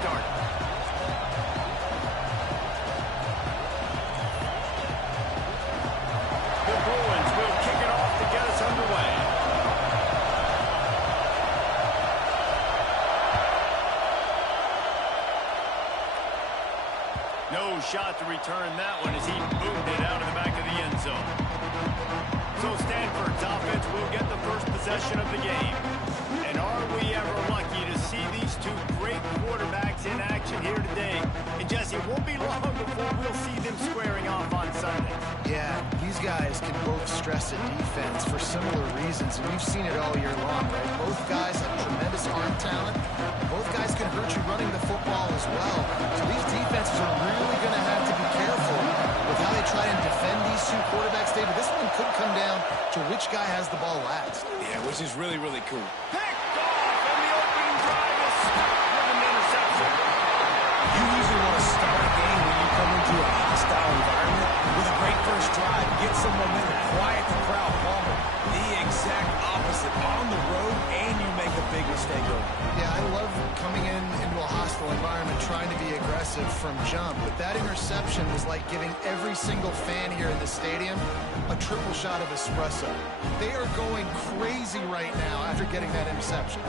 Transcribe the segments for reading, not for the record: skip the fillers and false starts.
started. The Bruins will kick it off to get us underway. No shot to return that one as he moved it out of the back of the end zone. So Stanford's offense will get the first possession of the game. And are we ever lucky to see these two great quarterbacks in action here today? And Jesse, it won't be long before we'll see them squaring off on Sunday. Yeah, these guys can both stress a defense for similar reasons, and we've seen it all year long, right? Both guys have tremendous arm talent. Both guys can hurt you running the football as well. So these defenses are really going to have to be careful with how they try and defend these two quarterbacks, David. This one could come down to which guy has the ball last. Yeah, which is really, really cool. Picked off, and the opening drive is stopped with an interception. You usually want to start a game when you come into a hostile environment with a great first drive, get some momentum, quiet the crowd, Palmer. The exact opposite. On the road, and you make a big mistake over. Yeah, I love coming into a hostile environment, trying to be aggressive from jump, but that interception was like giving every single fan here in the stadium a triple shot of espresso. They are going crazy right now after getting that interception.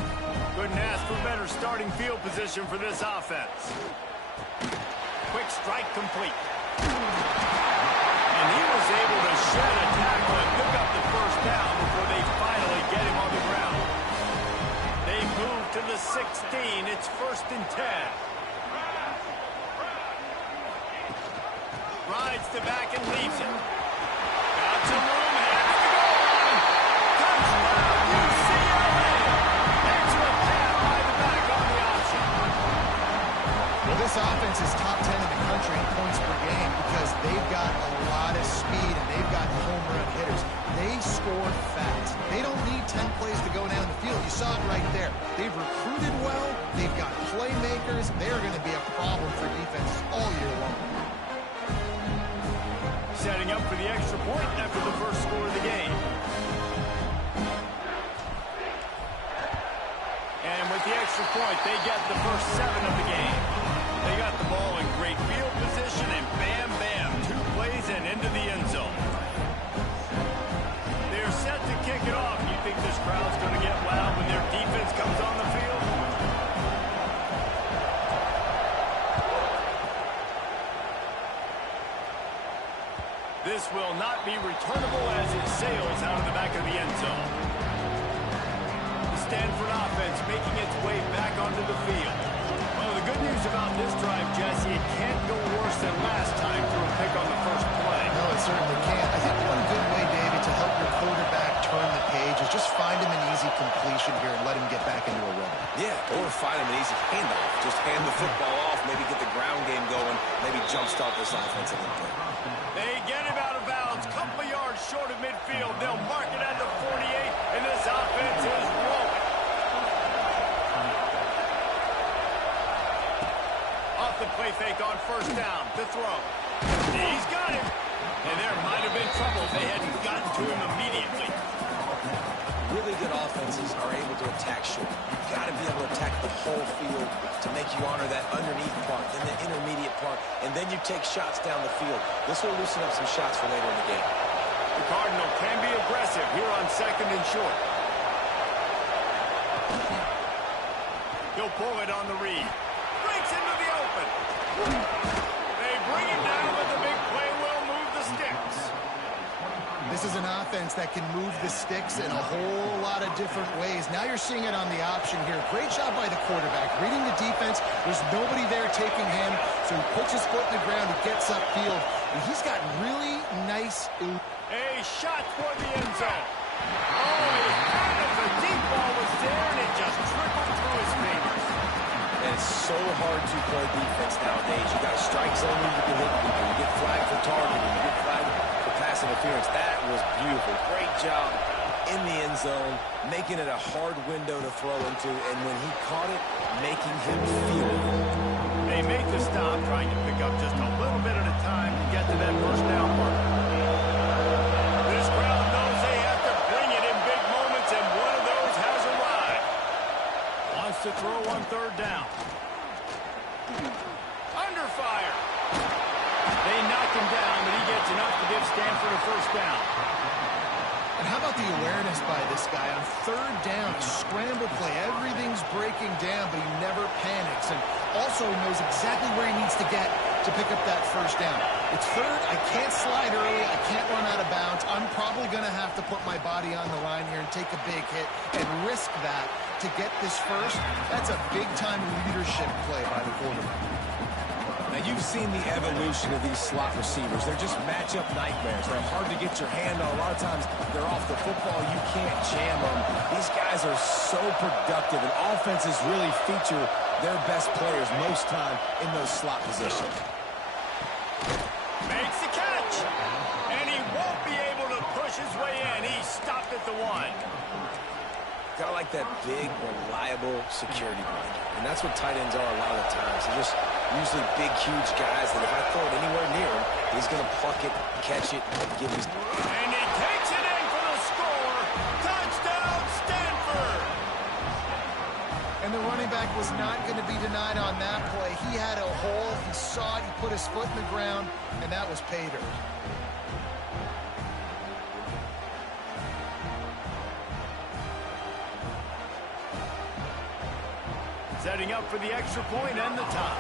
Couldn't ask for better starting field position for this offense. Quick strike complete. And he was able to shed a tackle and pick up the first down before they finally get him on the ground. They move to the 16. It's 1st and 10. Rides the back and leaves it. Got some room, headed to the goal line. Touchdown, UCLA. Excellent pass by the back on the option. Well, this offense is top 10 in the country in points per game because they've got a lot of speed and they've got home run hitters. They score fast. They don't need 10 plays to go down the field. You saw it right there. They've recruited well. They've got playmakers. They're going to be a problem for defenses all year long. Setting up for the extra point after the first score of the game. And with the extra point, they get the first 7 of the game. They got the ball in great field position, and bam, bam, 2 plays and into the end zone. They're set to kick it off. You think this crowd's going to get loud when their defense comes on the field? This will not be returnable as it sails out of the back of the end zone. The Stanford offense making its way back onto the field. Well, the good news about this drive, Jesse, it can't go worse than last time through a pick on the first play. No, it certainly can't. I think one good way, David, to help your quarterback turn the page is just find him an easy completion here and let him get back into a rhythm. Yeah, or find him an easy handoff. Just hand the football off, maybe get the ground game going, maybe jumpstart this offense a little bit. They get him out of bounds, couple of yards short of midfield. They'll mark it at the 48, and this offense is rolling. Off the play fake on first down, the throw. He's got him. And there might have been trouble if they hadn't gotten to him immediately. Really good offenses are able to attack short. You've got to be able to attack the whole field to make you honor that underneath part, then the intermediate part, and then you take shots down the field. This will loosen up some shots for later in the game. The Cardinal can be aggressive here on 2nd and short. He'll pull it on the read. Breaks into the open. They bring it down, but the big play will move the sticks. This is an offense that can move the sticks in a whole lot of different ways. Now you're seeing it on the option here. Great job by the quarterback. Reading the defense, there's nobody there taking him, so he puts his foot in the ground, he gets upfield, and he's got really nice... A shot toward the end zone. Oh, he had it. The deep ball was there, and it just trickled through his fingers. And it's so hard to play defense nowadays. You got a strike zone where you can hit people. You get flagged for targeting. You get flagged for pass interference. That was beautiful. Great job in the end zone, making it a hard window to throw into, and when he caught it, making him feel it. They make the stop, trying to pick up just a little bit at a time to get to that first down mark. This crowd knows they have to bring it in big moments, and one of those has arrived. Wants to throw on 3rd down. first down. And how about the awareness by this guy on third down? Scramble play. Everything's breaking down, but he never panics. And also knows exactly where he needs to get to pick up that first down. It's third. I can't slide early. I can't run out of bounds. I'm probably going to have to put my body on the line here and take a big hit and risk that to get this first. That's a big-time leadership play by the quarterback. Now, you've seen the evolution of these slot receivers. They're just matchup nightmares. They're hard to get your hand on. A lot of times, they're off the football. You can't jam them. These guys are so productive, and offenses really feature their best players most time in those slot positions. Makes the catch, and he won't be able to push his way in. He stopped at the 1. Got like that big, reliable security blanket. And that's what tight ends are a lot of the times. They're just usually big, huge guys that if I throw it anywhere near him, he's going to pluck it, catch it, and give me... And he takes it in for the score. Touchdown, Stanford! And the running back was not going to be denied on that play. He had a hole. He saw it. He put his foot in the ground, and that was pay dirt. Setting up for the extra point and the top.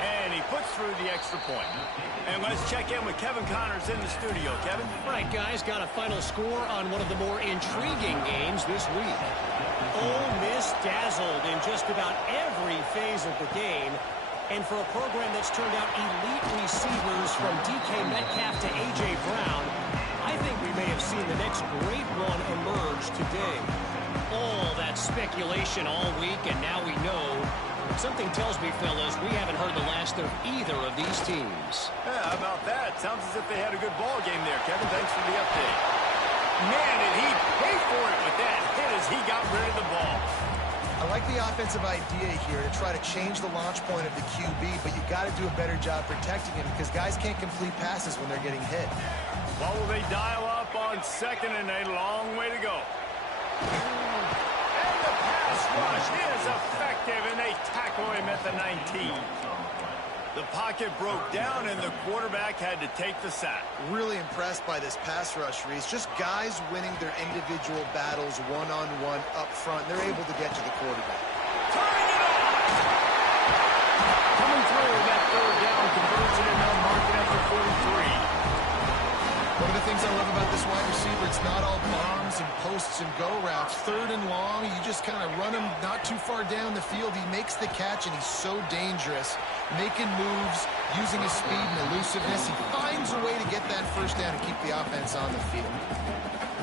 And he puts through the extra point. And let's check in with Kevin Connors in the studio. Kevin? All right, guys, got a final score on one of the more intriguing games this week. Ole Miss dazzled in just about every phase of the game. And for a program that's turned out elite receivers from DK Metcalf to A.J. Brown, I think we may have seen the next great one emerge today. All that speculation all week, and now we know. Something tells me, fellas, we haven't heard the last of either of these teams. Yeah, how about that? Sounds as if they had a good ball game there, Kevin. Thanks for the update. Man, did he pay for it with that hit as he got rid of the ball. I like the offensive idea here to try to change the launch point of the QB, but you got to do a better job protecting him because guys can't complete passes when they're getting hit. What will they dial up on second and a long way to go? And the pass rush is effective, and they tackle him at the 19. The pocket broke down, and the quarterback had to take the sack. Really impressed by this pass rush, Reese. Just guys winning their individual battles one-on-one up front. They're able to get to the quarterback. Turning it off! Coming through that third down conversion and now marking at the 43. One of the things I love about this wide receiver, it's not all bombs and posts and go routes. Third and long, you just kind of run him not too far down the field. He makes the catch, and he's so dangerous, making moves, using his speed and elusiveness. He finds a way to get that first down and keep the offense on the field.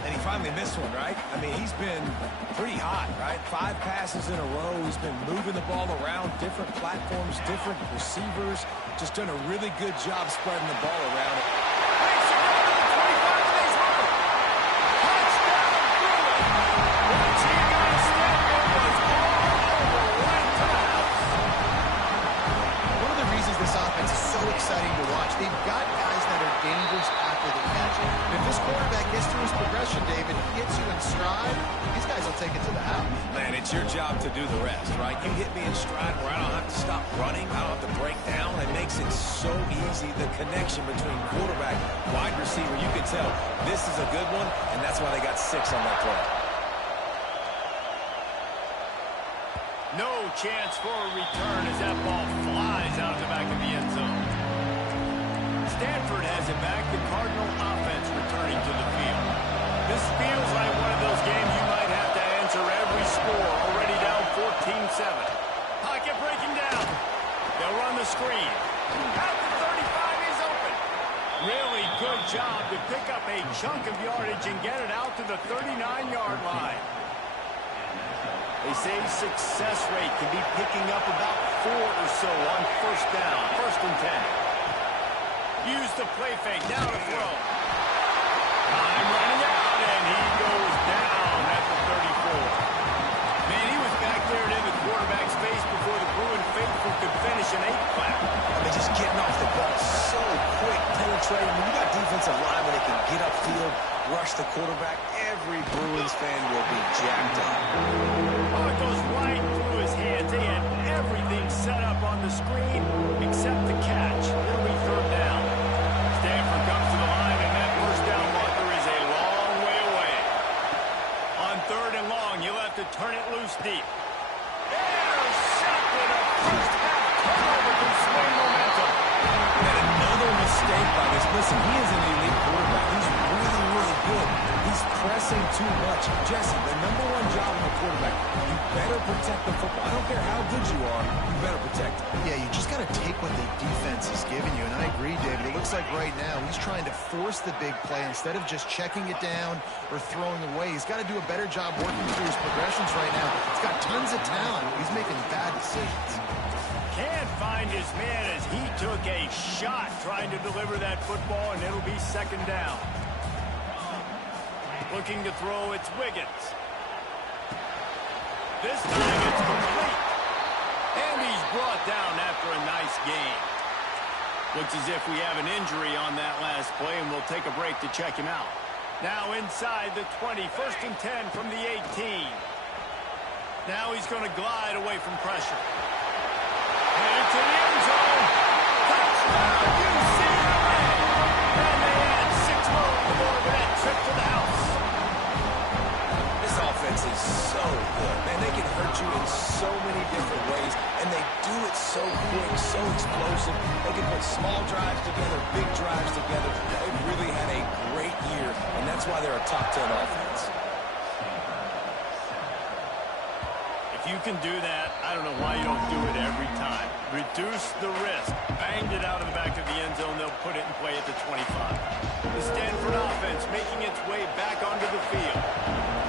And he finally missed one, right? I mean, he's been pretty hot, right? 5 passes in a row. He's been moving the ball around, different platforms, different receivers. Just done a really good job spreading the ball around. Exciting to watch. They've got guys that are dangerous after the catch. If this quarterback gets to his progression, David, he hits you in stride, these guys will take it to the house. Man, it's your job to do the rest, right? You hit me in stride where I don't have to stop running. I don't have to break down. It makes it so easy. The connection between quarterback, wide receiver, you can tell this is a good one, and that's why they got 6 on that play. No chance for a return as that ball flies out the back of the end zone. Stanford has it back. The Cardinal offense returning to the field. This feels like one of those games you might have to answer every score. Already down 14-7. Pocket breaking down. They'll run the screen. Out the 35, he's open. Really good job to pick up a chunk of yardage and get it out to the 39-yard line. They say success rate can be picking up about 4 or so on first down, 1st and 10. Use the play fake, now to throw. Time running out, and he goes down at the 34. Man, he was back there in the quarterback's face before the Bruin faithful could finish an 8-clap. I mean, just getting off the ball so quick, penetrating. When you got defensive linemen that can get upfield, rush the quarterback, every Bruins fan will be jacked up. Oh, it goes right through his hands. They had everything set up on the screen except the catch. turn it loose deep. Intercepted. A first half turnover can swing momentum. And another mistake by this. Listen, he is an elite quarterback. He's really, really good. He's pressing too much. Jesse, the number one job of a quarterback, you better protect the football. I don't care how good you are, you better protect it. Yeah, you just got to take what the defense is giving you, and I agree, David. It looks like right now he's trying to force the big play instead of just checking it down or throwing away. He's got to do a better job working through his progressions right now. He's got tons of talent. He's making bad decisions. Can't find his man as he took a shot trying to deliver that football, and it'll be second down. Looking to throw, it's Wiggins. This time it's complete. And he's brought down after a nice gain. Looks as if we have an injury on that last play, and we'll take a break to check him out. Now inside the 20, 1st and 10 from the 18. Now he's going to glide away from pressure. And into the end zone. Touchdown, UCLA! And they add 6 more on the board with that trip to the house. This offense is so good. Man, they can hurt you in so many different ways, and they do it so quick, so explosive. They can put small drives together, big drives together. They've really had a great year, and that's why they're a top 10 offense. If you can do that, I don't know why you don't do it every time. Reduce the risk. Banged it out of the back of the end zone. They'll put it in play at the 25. The Stanford offense making its way back onto the field.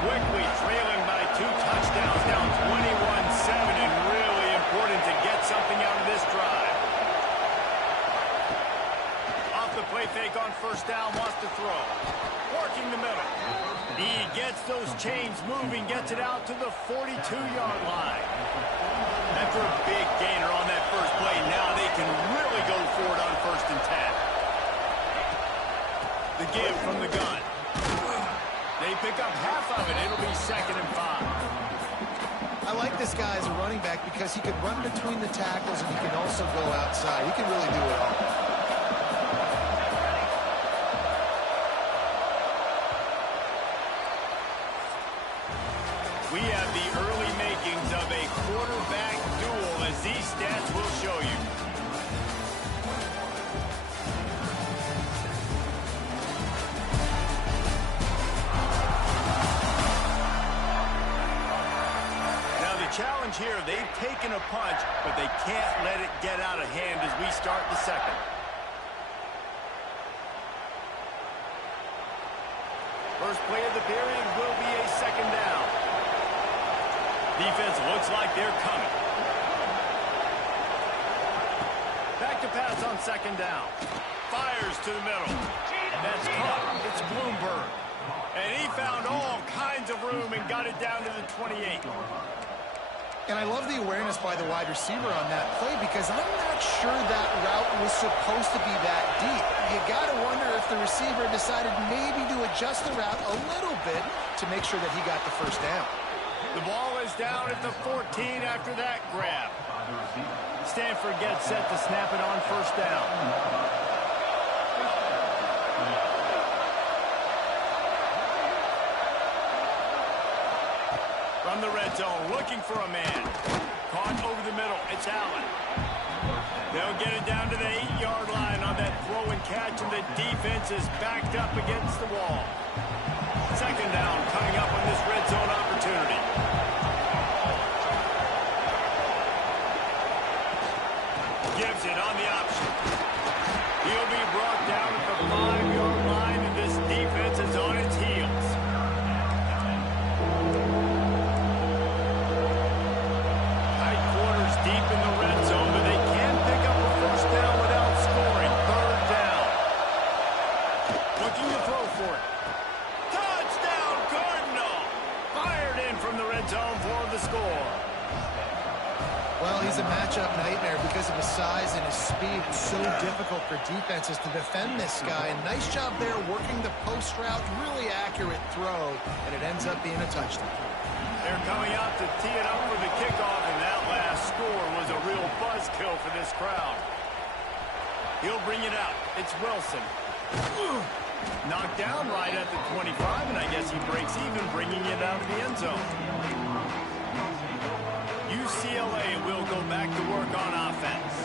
Quickly trailing by 2 touchdowns, down 21-7, and really important to get something out of this drive. Off the play fake on 1st down, wants to throw. Working the middle. He gets those chains moving, gets it out to the 42-yard line. After a big gainer on that first play, now they can really go for it on 1st and 10. The give from the gun. They pick up half of it. It'll be 2nd and 5. I like this guy as a running back because he can run between the tackles and he can also go outside. He can really do it all. We have the early makings of a quarterback duel, as these stats will show you. Now the challenge here, they've taken a punch, but they can't let it get out of hand as we start the second. First play of the period will be a 2nd down. Defense looks like they're coming. Back to pass on 2nd down. Fires to the middle. That's caught. It's Bloomberg. And he found all kinds of room and got it down to the 28. And I love the awareness by the wide receiver on that play because I'm not sure that route was supposed to be that deep. You got to wonder if the receiver decided maybe to adjust the route a little bit to make sure that he got the 1st down. The ball is down at the 14 after that grab. Stanford gets set to snap it on 1st down. From the red zone, looking for a man. Caught over the middle. It's Allen. They'll get it down to the 8-yard line on that throw and catch, and the defense is backed up against the wall. 2nd down coming up on this red zone opportunity. Gives it on the option. He'll be brought down at the 5-yard line, and this defense is on its heels. Tight quarters deep in the red zone, but they can pick up a 1st down without scoring. 3rd down. Looking to throw for it. Touchdown, Cardinal! Fired in from the red zone for the score. Well, he's a matchup nightmare because of his size and his speed. It's so difficult for defenses to defend this guy. And nice job there working the post route. Really accurate throw, and it ends up being a touchdown. They're coming out to tee it up for the kickoff, and that last score was a real buzzkill for this crowd. He'll bring it out. It's Wilson. Knocked down right at the 25, and I guess he breaks even, bringing it out of the end zone. UCLA will go back to work on offense.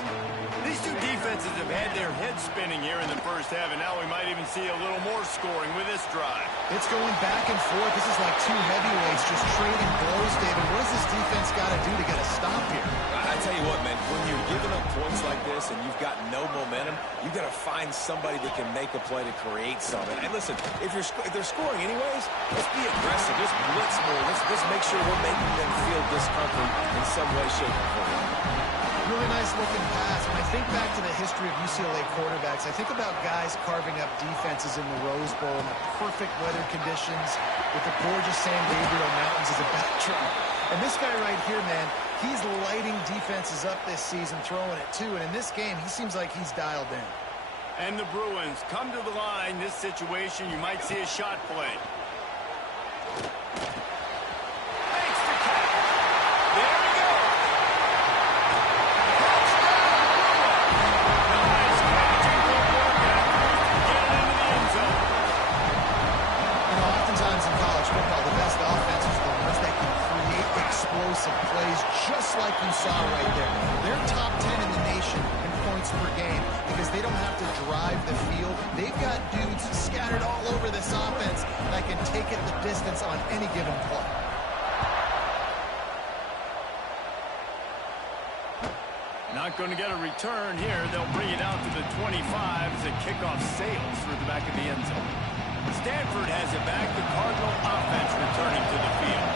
These two defenses have had their heads spinning here in the first half, and now we might even see a little more scoring with this drive. It's going back and forth. This is like two heavyweights just trading blows, David. What does this defense got to do to get a stop here? I tell you what, man, when you're giving up points like this and you've got no momentum, you've got to find somebody that can make a play to create something. And listen, if they're scoring anyways, let's be aggressive. Let's blitz more. Let's make sure we're making them feel discomfort in some way, shape, or form. Really nice looking pass. When I think back to the history of UCLA quarterbacks, I think about guys carving up defenses in the Rose Bowl in the perfect weather conditions with the gorgeous San Gabriel Mountains as a backdrop. And this guy right here, man, he's lighting defenses up this season, throwing it too. And in this game, he seems like he's dialed in. And the Bruins come to the line. This situation, you might see a shot play. Makes the catch. There we go. Nice catching footwork after get it into the end zone. You know, oftentimes in college football, the best offenses are the ones that can create explosive plays just like you saw right there. They're top 10 in the nation in points per game because they don't have to drive the field. They've got dudes scattered all over this offense that can take it the distance on any given play. Not going to get a return here. They'll bring it out to the 25 as the kickoff sails through the back of the end zone. Stanford has it back. The Cardinal offense returning to the field.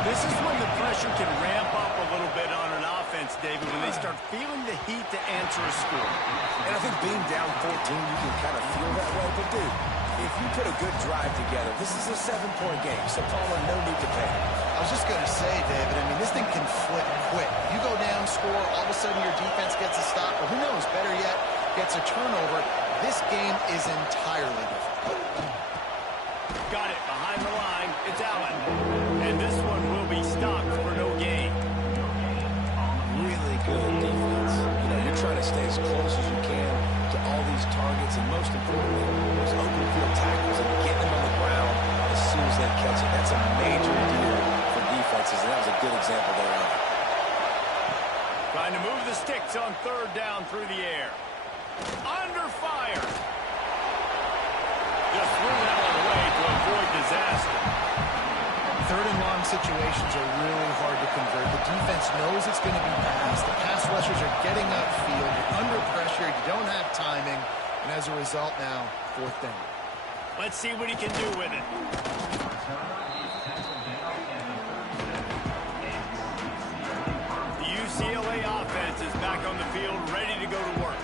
This is when the pressure can ramp up a little bit on an offense, David, when they start feeling the heat to answer a score. And I think being down 14, you can kind of feel that way. But, dude, if you put a good drive together, this is a 7-point game. So, Paula, no need to panic. I was just going to say, David, I mean, this thing can flip quick. You go down, score, all of a sudden your defense gets a stop, or who knows, better yet, gets a turnover. This game is entirely different. Got it behind the line. It's Allen. And this one will be stopped for no gain. Really good defense. You know, you're trying to stay as close as you can to all these targets, and most importantly, those open field tackles and getting them on the ground as soon as they catch it. That's a major deal for defenses, and that was a good example there. Trying to move the sticks on third down through the air. Under fire. Just threw that one away to avoid disaster. Third and long situations are really hard to convert. The defense knows it's going to be passed. The pass rushers are getting upfield. You're under pressure. You don't have timing. And as a result now, fourth down. Let's see what he can do with it. The UCLA offense is back on the field, ready to go to work.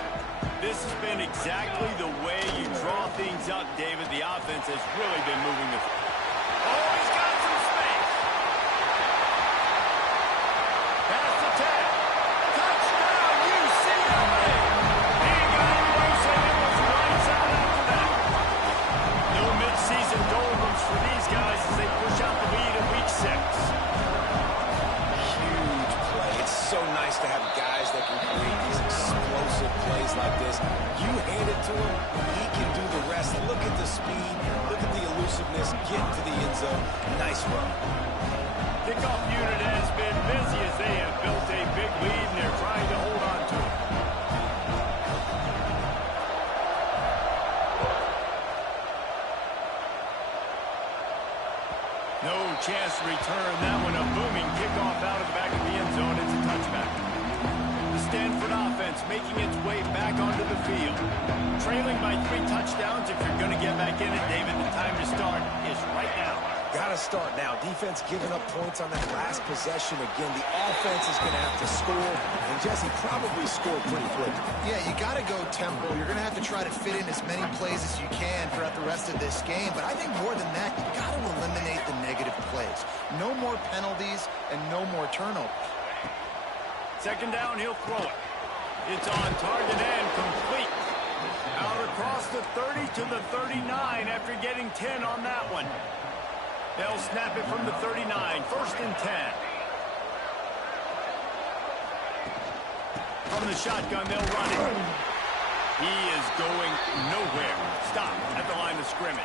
This has been exactly the way you draw things up, David. The offense has really been moving the field. Oh, he's got some space. Pass the 10. Touchdown, UCLA. He got it loose, and it was lights out after that. No midseason doldrums for these guys as they push out the lead in week 6. Huge play. It's so nice to have guys that can create these explosive plays like this. You hand it to him, he can do the rest. Look at the speed, look at the elusiveness, get to the end zone. Nice run. Kickoff unit has been busy as they have built a big lead, and they're trying to hold on to it. No chance to return that one. A booming kickoff out of the back of the end zone. It's a touchback. The Stanford offense making its way back onto the field. Trailing by 3 touchdowns. If you're going to get back in it, David, the time to start is right now. Got to start now. Defense giving up points on that last possession. Again, the offense is going to have to score. And Jesse probably scored pretty quickly. Yeah, you got to go tempo. You're going to have to try to fit in as many plays as you can throughout the rest of this game. But I think more than that, you got to eliminate the negative plays. No more penalties and no more turnovers. Second down, he'll throw it. It's on target and complete. Out across the 30 to the 39 after getting 10 on that one. They'll snap it from the 39. First and 10. From the shotgun, they'll run it. He is going nowhere. Stop at the line of scrimmage.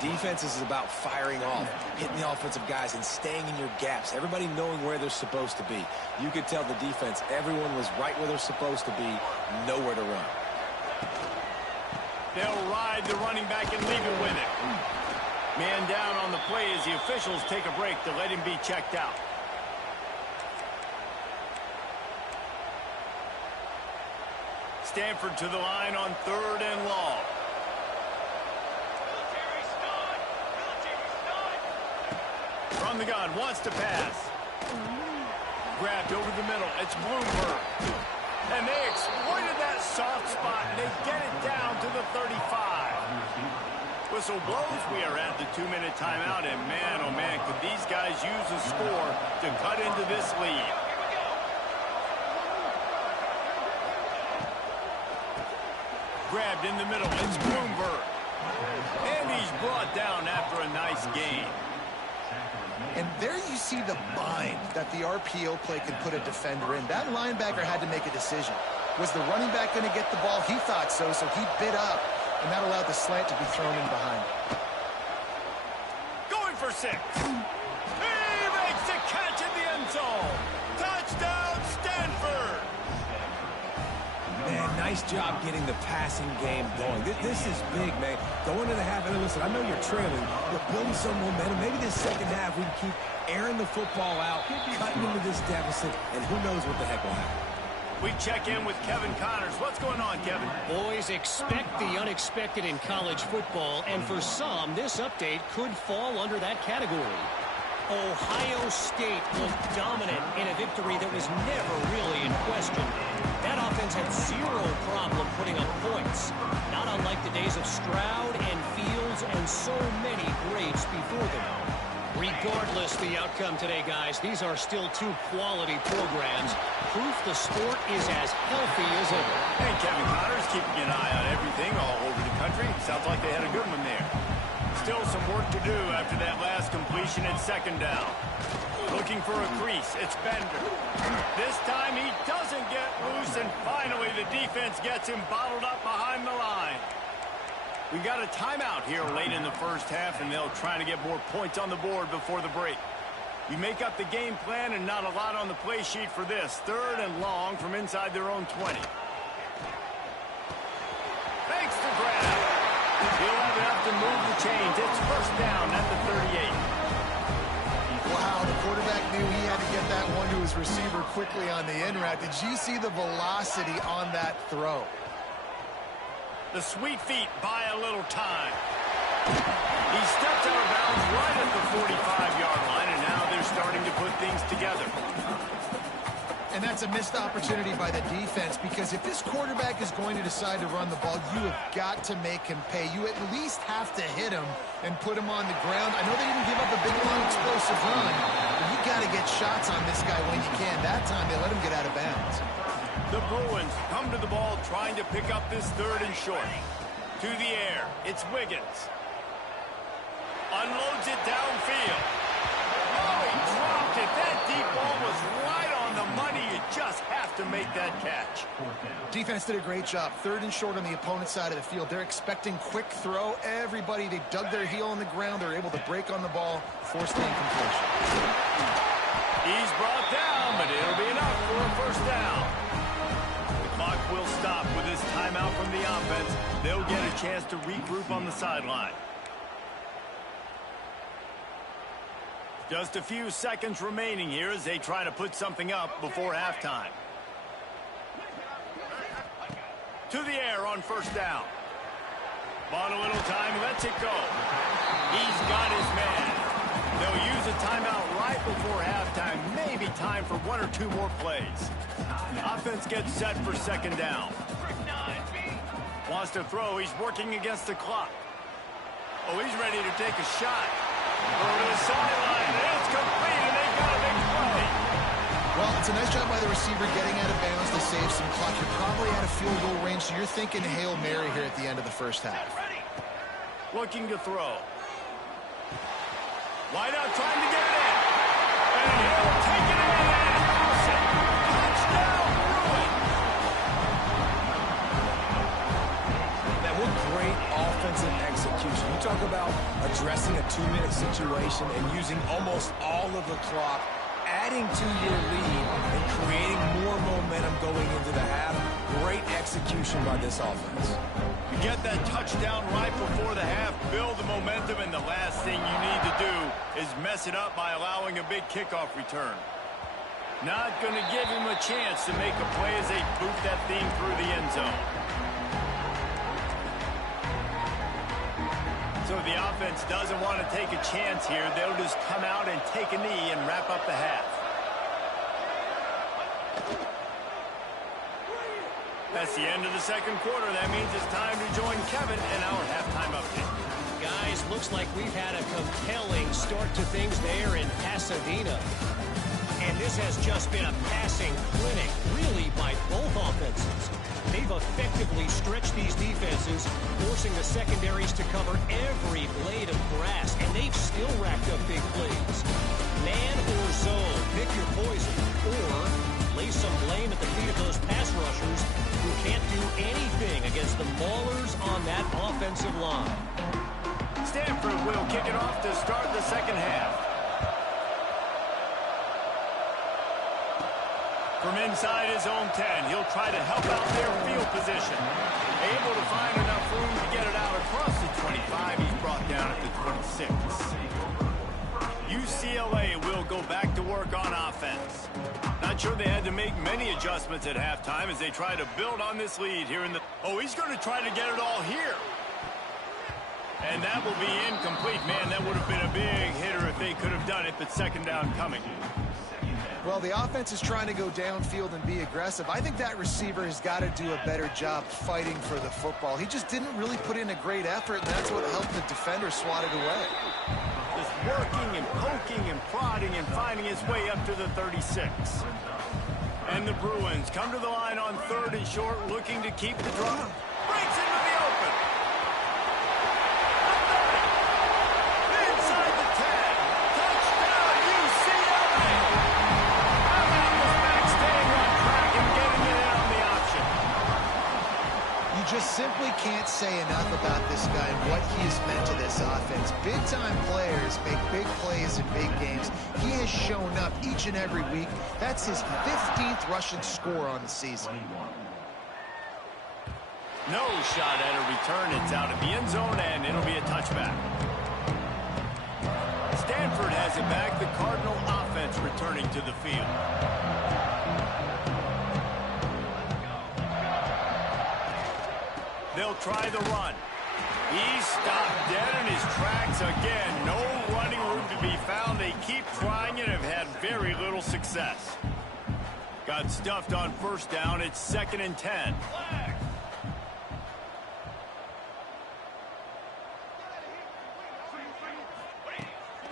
Defense is about firing off, hitting the offensive guys, and staying in your gaps. Everybody knowing where they're supposed to be. You could tell the defense, everyone was right where they're supposed to be, nowhere to run. They'll ride the running back and leave it with it. Man down on the play as the officials take a break to let him be checked out. Stanford to the line on 3rd and long. From the gun, wants to pass. Grabbed over the middle. It's Bloomberg. And they exploited that soft spot. And they get it down to the 35. Whistle blows. We are at the 2-minute timeout. And man, oh man, could these guys use a score to cut into this lead. Grabbed in the middle. It's Bloomberg. And he's brought down after a nice gain. And there you see the bind that the RPO play can put a defender in. That linebacker had to make a decision. Was the running back going to get the ball? He thought so, so he bit up, and that allowed the slant to be thrown in behind. Going for 6. He makes the catch in the end zone. Touchdown, Stanford. Man, nice job getting the passing game going. This is big, man. Going into the half, and listen, I know you're trailing, but building some momentum. Maybe this second half we can keep airing the football out, cutting into this deficit, and who knows what the heck will happen. We check in with Kevin Connors. What's going on, Kevin? Boys, expect the unexpected in college football, and for some, this update could fall under that category. Ohio State looked dominant in a victory that was never really in question. That offense had zero problem putting up points, not unlike the days of Stroud and Fields and so many greats before them. Regardless the outcome today, guys, these are still 2 quality programs. Proof the sport is as healthy as ever. Hey, Kevin Connors keeping an eye on everything all over the country. Sounds like they had a good one there. Still some work to do after that last completion and 2nd down. Looking for a crease. It's Bender. This time he doesn't get loose, and finally the defense gets him bottled up behind the line. We got a timeout here late in the first half, and they'll try to get more points on the board before the break. You make up the game plan, and not a lot on the play sheet for this. 3rd and long from inside their own 20. Thanks to grab. He'll have enough to move the chains. It's 1st down at the 38. Wow, the quarterback knew he had to get that one to his receiver quickly on the in route. Did you see the velocity on that throw? The sweet feet buy a little time. He steps out of bounds right at the 45-yard line, and now they're starting to put things together. And that's a missed opportunity by the defense, because if this quarterback is going to decide to run the ball, you have got to make him pay. You at least have to hit him and put him on the ground. I know they didn't give up a big, long, explosive run, but you got to get shots on this guy when you can. That time, they let him get out of bounds. The Bruins come to the ball trying to pick up this 3rd and short. To the air, it's Wiggins. Unloads it downfield. Oh, he dropped it. That deep ball was right on the money. You just have to make that catch. Defense did a great job. 3rd and short on the opponent's side of the field. They're expecting quick throw. Everybody, they dug their heel on the ground. They're able to break on the ball, force the incompletion. He's brought down, but it'll be enough for a 1st down. The clock will stop with this timeout from the offense. They'll get a chance to regroup on the sideline. Just a few seconds remaining here as they try to put something up before halftime. To the air on 1st down. Bought a little time, lets it go. He's got his man. They'll use a timeout right before halftime. Maybe time for 1 or 2 more plays. Offense gets set for 2nd down. Wants to throw. He's working against the clock. Oh, he's ready to take a shot. Over to the sideline. It's complete, and they've got a big play. Well, it's a nice job by the receiver getting out of bounds to save some clock. You're probably out of field goal range, so you're thinking Hail Mary here at the end of the first half. Looking to throw. Wide out, trying to get it in. And he'll take it in and house it. Touchdown, Bruins. That was great offensive execution. You talk about a 2-minute situation and using almost all of the clock, adding to your lead and creating more momentum going into the half. Great execution by this offense. You get that touchdown right before the half, build the momentum, and the last thing you need to do is mess it up by allowing a big kickoff return. Not going to give him a chance to make a play as they boot that thing through the end zone. So the offense doesn't want to take a chance here. They'll just come out and take a knee and wrap up the half. That's the end of the second quarter. That means it's time to join Kevin in our halftime update. Guys, looks like we've had a compelling start to things there in Pasadena. And this has just been a passing clinic, really, by both offenses. They've effectively stretched these defenses, forcing the secondaries to cover every blade of grass, and they've still racked up big plays. Man or zone, pick your poison, or lay some blame at the feet of those pass rushers who can't do anything against the maulers on that offensive line. Stanford will kick it off to start the second half. From inside his own 10, he'll try to help out their field position. Able to find enough room to get it out across the 25. He's brought down at the 26. UCLA will go back to work on offense. Not sure they had to make many adjustments at halftime as they try to build on this lead here in the... Oh, he's going to try to get it all here. And that will be incomplete. Man, that would have been a big hitter if they could have done it, but second down coming. Well, the offense is trying to go downfield and be aggressive. I think that receiver has got to do a better job fighting for the football. He just didn't really put in a great effort, and that's what helped the defender swat it away. Just working and poking and prodding and finding his way up to the 36. And the Bruins come to the line on 3rd and short, looking to keep the drive. Breaks into the open. Inside the 10. Touchdown, UCLA. How about this back staying on track and getting it in on the option? You just simply can't say enough about this guy and what he has meant to this offense. Big-time players make big plays in big games. He has shown up each and every week. That's his 15th rushing score on the season. No shot at a return. It's out of the end zone, and it'll be a touchback. Stanford has it back. The Cardinal offense returning to the field. They'll try the run. He's stopped dead in his tracks again. No running room to be found. They keep trying and have had very little success. Got stuffed on first down. It's 2nd and 10.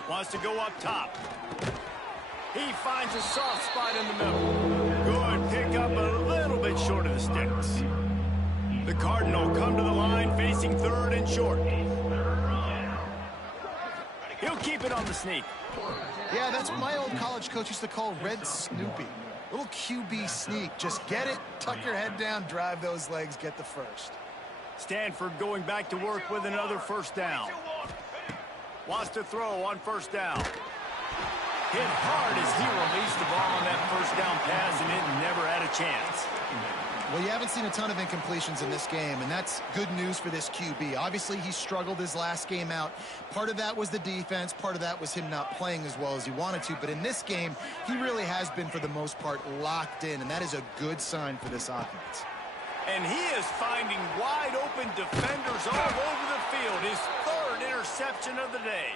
Wants to go up top. He finds a soft spot in the middle. Good pickup, a little bit short of the sticks. The Cardinal come to the line facing 3rd and short. He'll keep it on the sneak. Yeah, that's what my old college coach used to call Red Snoopy. Little QB sneak. Just get it, tuck your head down, drive those legs, get the first. Stanford going back to work with another first down. Wants to throw on first down. Hit hard as he released the ball on that first down pass, and it never had a chance. Well, you haven't seen a ton of incompletions in this game, and that's good news for this QB. Obviously, he struggled his last game out. Part of that was the defense. Part of that was him not playing as well as he wanted to. But in this game, he really has been, for the most part, locked in, and that is a good sign for this offense. And he is finding wide-open defenders all over the field. His 3rd interception of the day.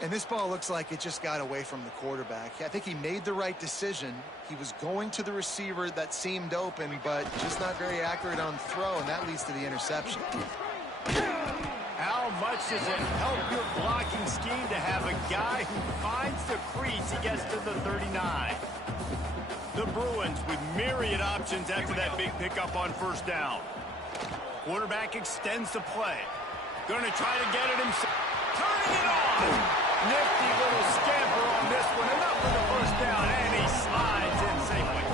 And this ball looks like it just got away from the quarterback. I think he made the right decision. He was going to the receiver that seemed open, but just not very accurate on throw, and that leads to the interception. How much does it help your blocking scheme to have a guy who finds the crease? He gets to the 39. The Bruins with myriad options after that big pickup on first down. Quarterback extends the play. Going to try to get it himself. Turning it on. Nifty little scamper on this one. Enough for the first down, and he slides in safely.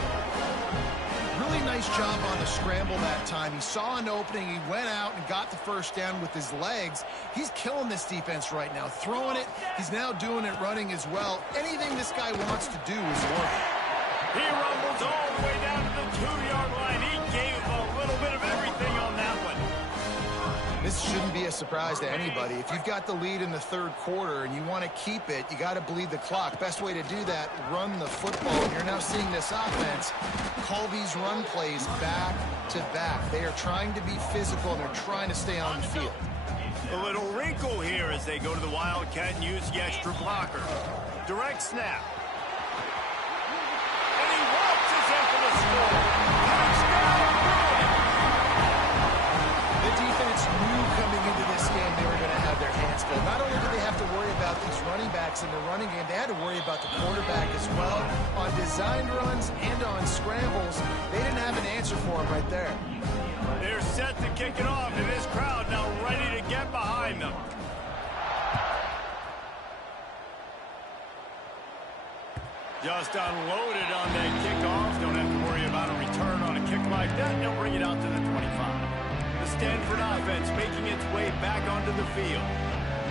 Really nice job on the scramble that time. He saw an opening. He went out and got the first down with his legs. He's killing this defense right now. Throwing it. He's now doing it running as well. Anything this guy wants to do is working. He rumbles all the way down to the 2-yard line. He gave a little bit of everything on that one. This shouldn't be a surprise to anybody. If you've got the lead in the third quarter and you want to keep it, you got to bleed the clock. Best way to do that, run the football. And you're now seeing this offense call these run plays back to back. They are trying to be physical, and they're trying to stay on the field. A little wrinkle here as they go to the Wildcat and use the extra blocker. Direct snap. And he waltzes in for the score. Touchdown, Bruin! The defense knew coming into this game they were going to have their hands full. Not only did they have to worry about these running backs in the running game, they had to worry about the quarterback as well. On designed runs and on scrambles, they didn't have an answer for him right there. They're set to kick it off, and this crowd now ready to get behind them. Just unloaded on that kickoff. Don't have to worry about a return on a kick like that. They'll bring it out to the 25. The Stanford offense making its way back onto the field.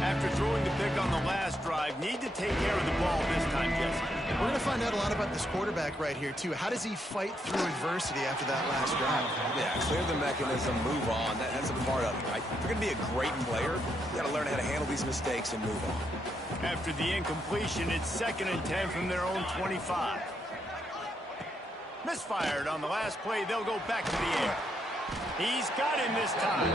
After throwing the pick on the last drive, need to take care of the ball this time, Jesse. We're going to find out a lot about this quarterback right here, too. How does he fight through adversity after that last drive? Yeah, clear the mechanism, move on. That's a part of it, right? If you're going to be a great player, you got to learn how to handle these mistakes and move on. After the incompletion, it's 2nd and 10 from their own 25. Misfired on the last play. They'll go back to the air. He's got him this time.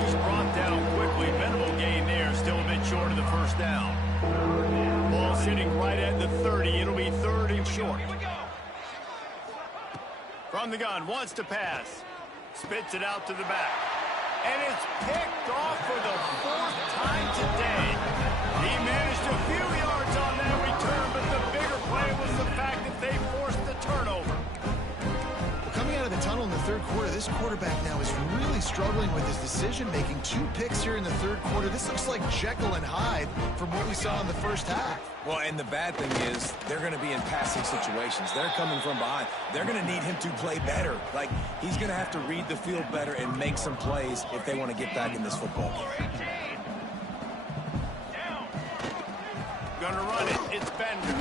He's brought down quickly. Minimal gain there. Still a bit short of the first down. Ball sitting right at the 30. It'll be 3rd and short. From the gun. Wants to pass. Spits it out to the back. And it's picked off for the 4th time today. He managed a few yards on that return, but the bigger play was the fact that they forced the turnover. Coming out of the tunnel in the third quarter, this quarterback now is really struggling with his decision-making. 2 picks here in the third quarter. This looks like Jekyll and Hyde from what we saw in the first half. Well, and the bad thing is they're going to be in passing situations. They're coming from behind. They're going to need him to play better. Like, he's going to have to read the field better and make some plays if they want to get back in this football game. Gonna run it. It's Bender.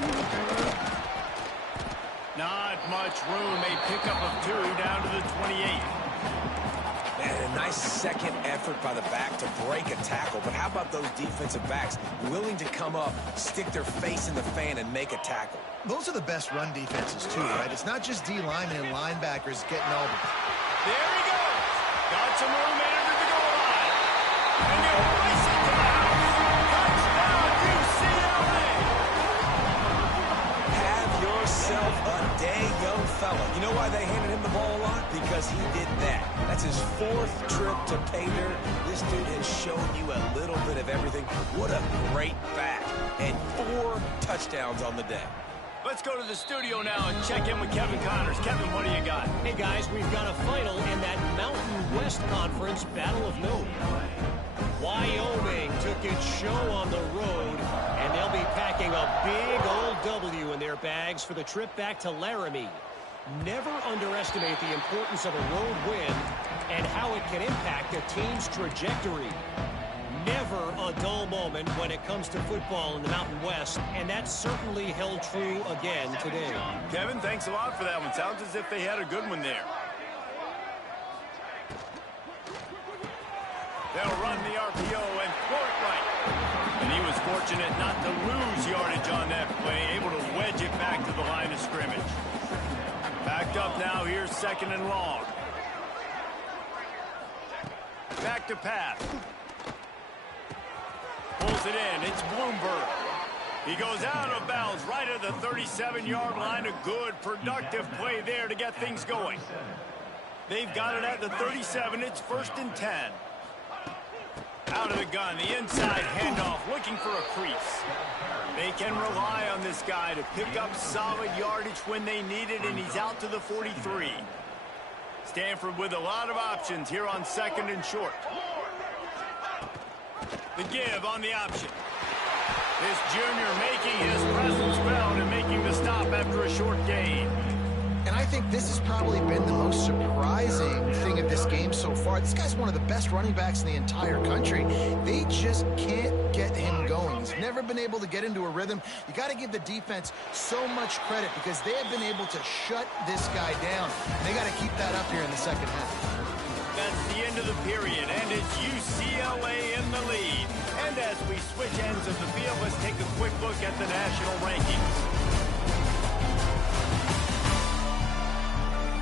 Not much room. A pickup of 2 down to the 28. Man, a nice second effort by the back to break a tackle. But how about those defensive backs willing to come up, stick their face in the fan, and make a tackle? Those are the best run defenses, too, right? It's not just D linemen and linebackers getting all the... There he goes. Got some room under the goal line. And he'll race it to the house. Touchdown, UCLA. Have yourself a day, young fella. You know why they handed him the ball a lot? Because he did that. That's his 4th trip to pay dirt. This dude has shown you a little bit of everything. What a great back. And 4 touchdowns on the day. Let's go to the studio now and check in with Kevin Connors. Kevin, what do you got? Hey, guys, we've got a final in that Mountain West Conference Battle of Note. Wyoming took its show on the road, and they'll be packing a big old W in their bags for the trip back to Laramie. Never underestimate the importance of a road win and how it can impact a team's trajectory. Never a dull moment when it comes to football in the Mountain West, and that certainly held true again today. Kevin, thanks a lot for that one. Sounds as if they had a good one there. They'll run the RPO and throw it right. And he was fortunate not to lose yardage on that play, able to wedge it back to the line of scrimmage. Backed up now, here's 2nd and long. Back to pass. Pulls it in. It's Bloomberg. He goes out of bounds right at the 37-yard line. A good, productive play there to get things going. They've got it at the 37. It's 1st and 10. Out of the gun. The inside handoff, looking for a crease. They can rely on this guy to pick up solid yardage when they need it, and he's out to the 43. Stanford with a lot of options here on 2nd and short. The give on the option. This junior making his presence felt and making the stop after a short gain. And I think this has probably been the most surprising thing of this game so far. This guy's one of the best running backs in the entire country. They just can't get him going. He's never been able to get into a rhythm. You got to give the defense so much credit because they have been able to shut this guy down. They got to keep that up here in the second half. That's the end of the period, and it's UCLA in the lead. And as we switch ends of the field, let's take a quick look at the national rankings.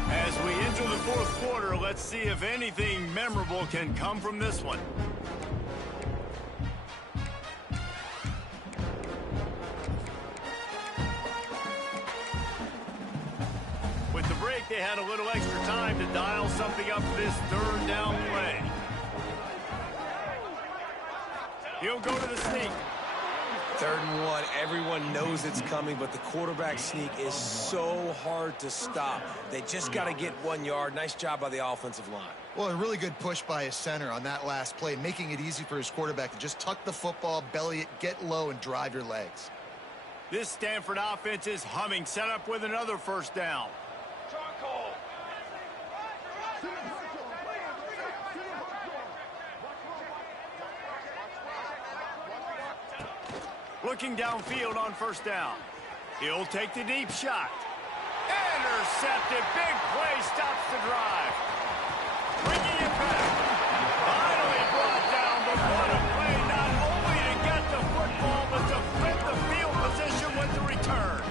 As we enter the fourth quarter, let's see if anything memorable can come from this one. With the break, they had a little extra time to dial something up for this third down play. He'll go to the sneak. 3rd and 1. Everyone knows it's coming, but the quarterback sneak is so hard to stop. They just got to get 1 yard. Nice job by the offensive line. Well, a really good push by his center on that last play, making it easy for his quarterback to just tuck the football, belly it, get low, and drive your legs. This Stanford offense is humming, set up with another first down. Looking downfield on first down. He'll take the deep shot. Intercepted. Big play stops the drive. Bringing it back. Finally brought down, but what a play, not only to get the football, but to flip the field position with the return.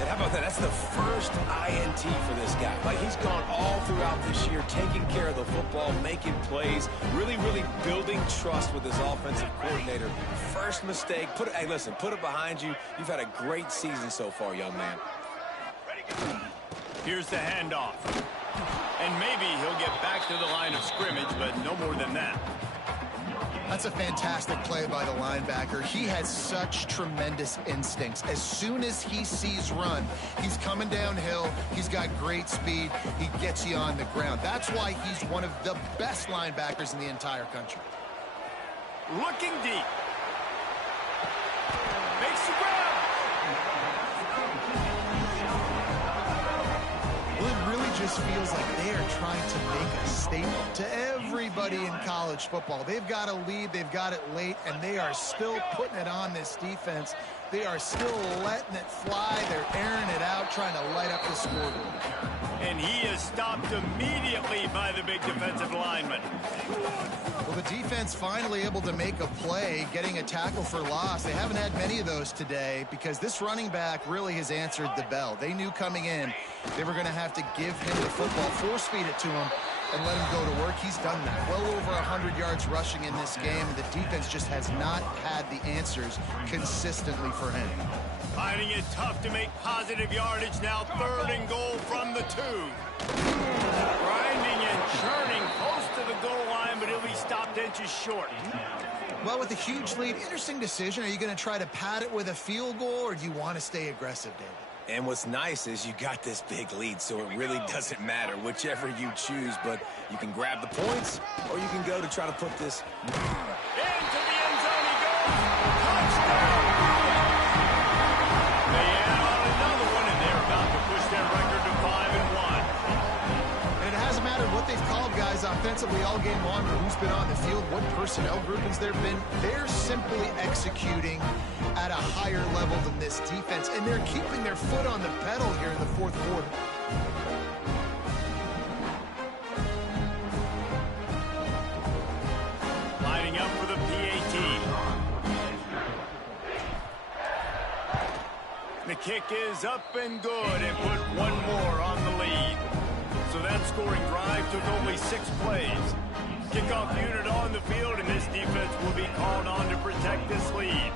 And how about that? That's the first INT for this guy. Like, he's gone all throughout this year, taking care of the football, making plays, really building trust with his offensive coordinator. First mistake, hey, listen, put it behind you. You've had a great season so far, young man. Here's the handoff. And maybe he'll get back to the line of scrimmage, but no more than that. That's a fantastic play by the linebacker. He has such tremendous instincts. As soon as he sees run, he's coming downhill. He's got great speed. He gets you on the ground. That's why he's one of the best linebackers in the entire country. Looking deep. Makes the grab. Well, it really just feels like they are trying to make a statement to everybody in college football. They've got a lead, they've got it late, and they are still putting it on this defense. They are still letting it fly. They're airing it out, trying to light up the scoreboard. And he is stopped immediately by the big defensive lineman. Well, the defense finally able to make a play, getting a tackle for loss. They haven't had many of those today because this running back really has answered the bell. They knew coming in they were going to have to give him the football, force feed it to him, and let him go to work. He's done that. Well over 100 yards rushing in this game. The defense just has not had the answers consistently for him. Finding it tough to make positive yardage now. 3rd and goal from the 2. Grinding and churning close to the goal line, but he'll be stopped inches short. Well, with a huge lead, interesting decision. Are you going to try to pad it with a field goal, or do you want to stay aggressive, David? And what's nice is you got this big lead, so it really doesn't matter whichever you choose, but you can grab the points, or you can go to try to put this into the end zone he goes. Touchdown! They add on another one, and they're about to push their record to 5-1. And it hasn't mattered what they've called guys offensively all game long, or who's been on the field, what personnel groupings there have been. They're simply executing at a higher level than this defense, and they're keeping their foot on the pedal here in the fourth quarter. Lining up for the PAT. The kick is up and good, and put one more on the lead. So that scoring drive took only 6 plays. Kickoff unit on the field, and this defense will be called on to protect this lead.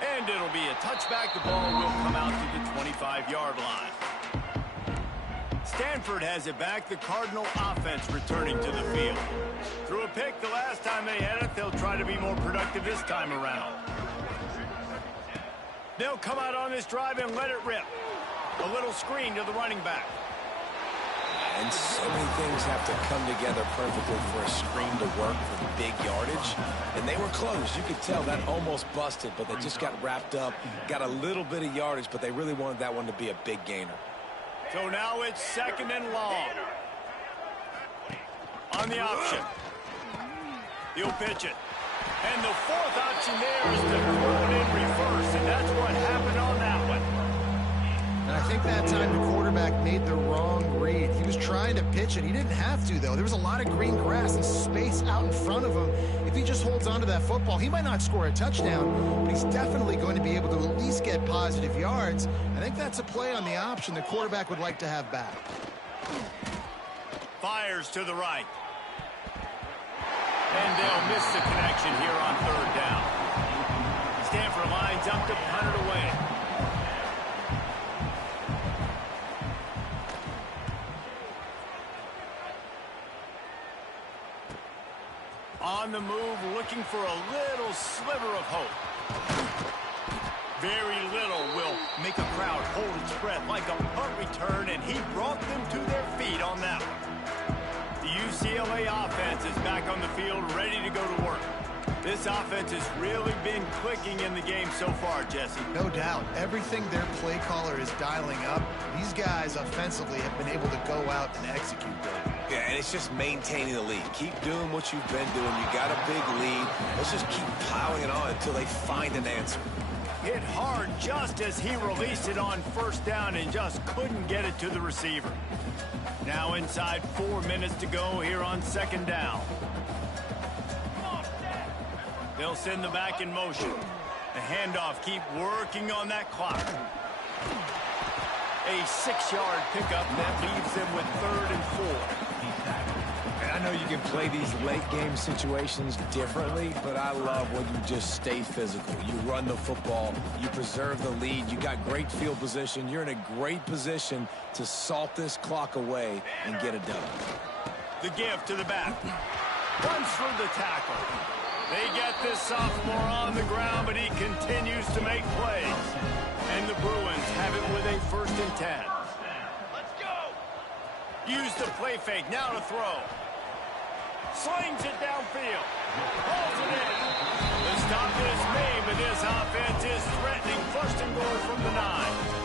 And it'll be a touchback. The ball will come out to the 25-yard line. Stanford has it back. The Cardinal offense returning to the field. Threw a pick the last time they had it. They'll try to be more productive this time around. They'll come out on this drive and let it rip. A little screen to the running back. And so many things have to come together perfectly for a screen to work for big yardage. And they were close. You could tell that almost busted, but they just got wrapped up, got a little bit of yardage, but they really wanted that one to be a big gainer. So now it's 2nd and long. On the option. He'll pitch it. And the 4th option there is to throw it in reverse, and that's what happened on that one. And I think that time the quarterback made the wrong read. He was trying to pitch it. He didn't have to, though. There was a lot of green grass and space out in front of him. If he just holds on to that football, he might not score a touchdown, but he's definitely going to be able to at least get positive yards. I think that's a play on the option the quarterback would like to have back. Fires to the right. And they'll miss the connection here on 3rd down. Stanford lines up to punt it away. On the move, looking for a little sliver of hope. Very little will make a crowd hold its breath like a punt return, and he brought them to their feet on that one. The UCLA offense is back on the field, ready to go to work. This offense has really been clicking in the game so far, Jesse. No doubt. Everything their play caller is dialing up, these guys offensively have been able to go out and execute them. Yeah, and it's just maintaining the lead. Keep doing what you've been doing. You got a big lead. Let's just keep piling it on until they find an answer. Hit hard just as he released it on 1st down and just couldn't get it to the receiver. Now inside 4 minutes to go here on 2nd down. They'll send the back in motion. The handoff, keep working on that clock. A 6-yard pickup that leaves them with 3rd and 4. And I know you can play these late-game situations differently, but I love when you just stay physical. You run the football, you preserve the lead, you got great field position, you're in a great position to salt this clock away and get it done. The give to the back. Runs through the tackle. They get this sophomore on the ground, but he continues to make plays. And the Bruins have it with a 1st and 10. Let's go! Use the play fake, now to throw. Slings it downfield. Pulls it in. The stop is made, but this offense is threatening 1st and goal from the 9.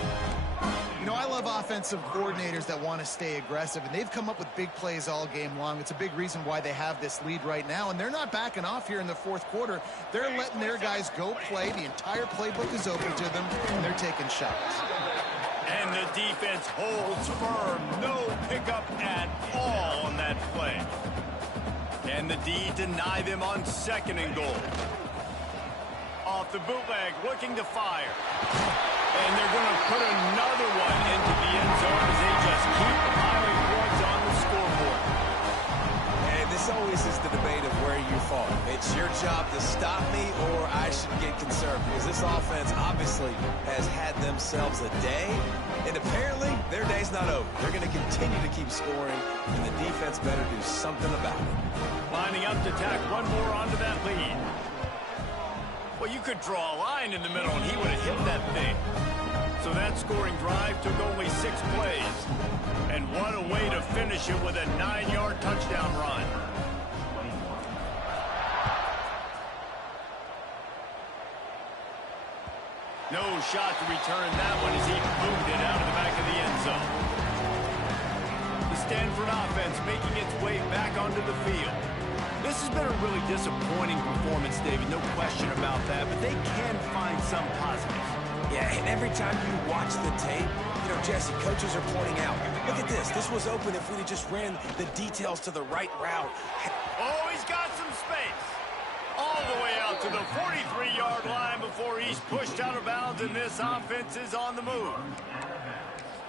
You know, I love offensive coordinators that want to stay aggressive, and they've come up with big plays all game long. It's a big reason why they have this lead right now, and they're not backing off here in the 4th quarter. They're letting their guys go play. The entire playbook is open to them, and they're taking shots. And the defense holds firm. No pickup at all on that play. And the D deny them on 2nd and goal. Off the bootleg, looking to fire. And they're going to put another one into the end zone as they just keep piling points on the scoreboard. And this always is the debate of where you fall. It's your job to stop me, or I should get concerned, because this offense obviously has had themselves a day, and apparently their day's not over. They're going to continue to keep scoring, and the defense better do something about it. Lining up to tack one more onto that lead. Well, you could draw a line in the middle, and he would have hit that thing. So that scoring drive took only 6 plays. And what a way to finish it with a 9-yard touchdown run. No shot to return that one as he boomed it out of the back of the end zone. The Stanford offense making its way back onto the field. This has been a really disappointing performance, David, no question about that, but they can find some positives. Yeah, and every time you watch the tape, you know, Jesse, coaches are pointing out, look at this. This was open if we had just ran the details to the right route. Oh, he's got some space. All the way out to the 43-yard line before he's pushed out of bounds, and this offense is on the move.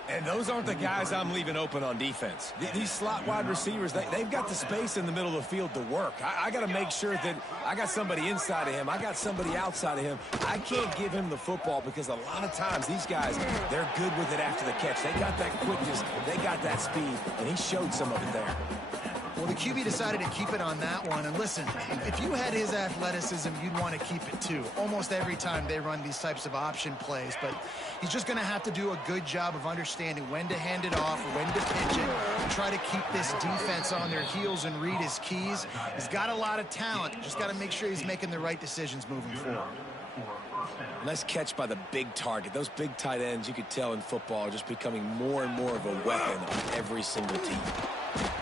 And those aren't the guys I'm leaving open on defense. These slot wide receivers, they've got the space in the middle of the field to work. I got to make sure that I got somebody inside of him. I got somebody outside of him. I can't give him the football because a lot of times these guys, they're good with it after the catch. They got that quickness. They got that speed, and he showed some of it there. Well, the QB decided to keep it on that one. And listen, if you had his athleticism, you'd want to keep it too. Almost every time they run these types of option plays. But he's just going to have to do a good job of understanding when to hand it off, when to pitch it, and try to keep this defense on their heels and read his keys. He's got a lot of talent. Just got to make sure he's making the right decisions moving forward. Nice catch by the big target. Those big tight ends, you could tell in football, are just becoming more and more of a weapon on every single team.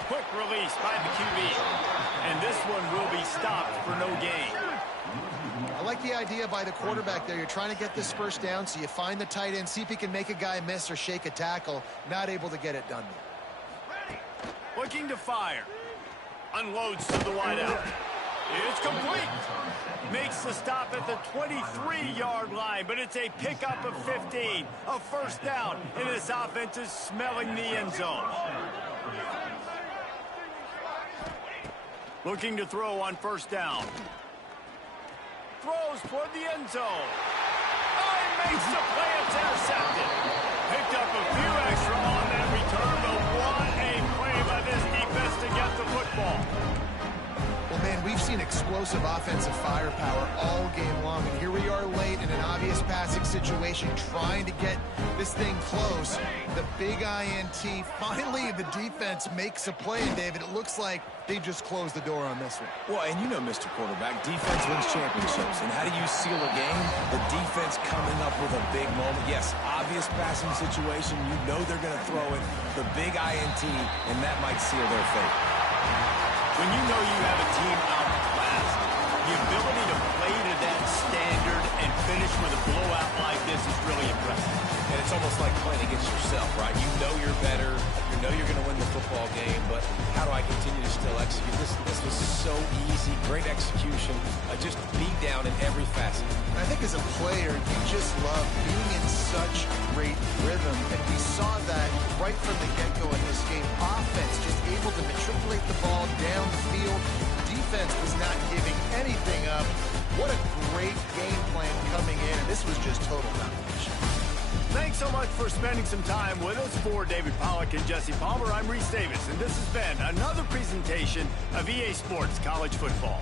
Quick release by the QB. And this one will be stopped for no gain. I like the idea by the quarterback there. You're trying to get this first down, so you find the tight end, see if he can make a guy miss or shake a tackle. Not able to get it done. Looking to fire. Unloads to the wideout. It's complete. Makes the stop at the 23-yard line, but it's a pickup of 15. A first down, and this offense is smelling the end zone. Looking to throw on first down. Throws toward the end zone. Oh, he makes the play. It's intercepted. Picked up a few extra on that return, but what a play by this defense to get the football. Well, man, we've seen explosive offensive firepower all game long, and here we are late in an obvious passing situation trying to get this thing close. The big INT. Finally, the defense makes a play, and David, it looks like they just closed the door on this one. Well, and you know, Mr. Quarterback, defense wins championships. And how do you seal a game? The defense coming up with a big moment. Yes, obvious passing situation. You know they're going to throw it. The big INT, and that might seal their fate. When you know you have a team outclassed, the ability to play to that standard and finish with a blowout like this is really impressive. And it's almost like playing against yourself, right? You know you're better. You know you're going to win the football game, but how do I continue to still execute? This was so easy. Great execution. Just beat down in every facet. And I think as a player, you just love being in such great rhythm. And we saw that right from the get-go in this game. Offense just able to matriculate the ball down the field. Defense was not giving anything up. What a great game plan coming in. And this was just total domination. Thanks so much for spending some time with us. For David Pollack and Jesse Palmer, I'm Reese Davis, and this has been another presentation of EA Sports College Football.